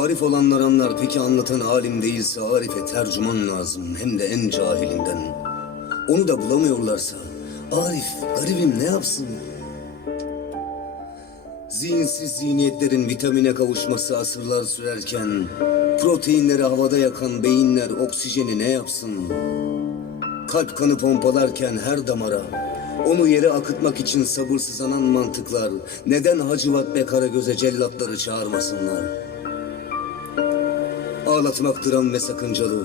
Arif olanlar anlar peki anlatan alim değilse Arif'e tercüman lazım hem de en cahilinden. Onu da bulamıyorlarsa Arif garibim ne yapsın? Zihinsiz zihniyetlerin vitamine kavuşması asırlar sürerken proteinleri havada yakan beyinler oksijeni ne yapsın? Kalp kanı pompalarken her damara onu yere akıtmak için sabırsızlanan mantıklar neden Hacivat ve Karagöz'e cellatları çağırmasınlar? Ağlatmak dram ve sakıncalı,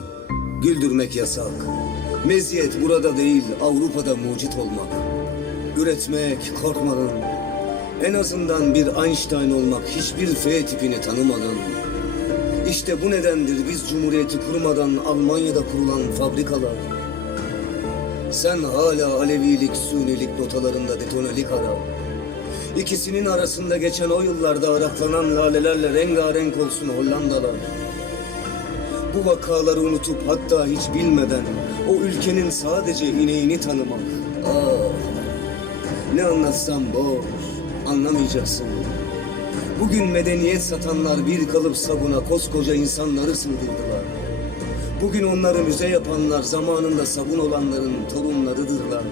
güldürmek yasak. Meziyet burada değil, Avrupa'da mucit olmak. Üretmek korkmadan, en azından bir Einstein olmak hiçbir F tipini tanımadan. İşte bu nedendir biz Cumhuriyeti kurmadan Almanya'da kurulan fabrikalar. Sen hala Alevilik, Sunilik notalarında detonelik ara. İkisinin arasında geçen o yıllarda araklanan lalelerle rengarenk olsun Hollandalar. Bu vakaları unutup hatta hiç bilmeden o ülkenin sadece ineğini tanımak. Ah, ne anlatsam boş, anlamayacaksın. Bugün medeniyet satanlar bir kalıp sabuna koskoca insanları sığdırdılar. Bugün onları müze yapanlar zamanında sabun olanların torunlarıdırlar.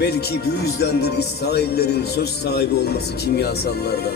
Belki bu yüzdendir İsraillerin söz sahibi olması kimyasallardan.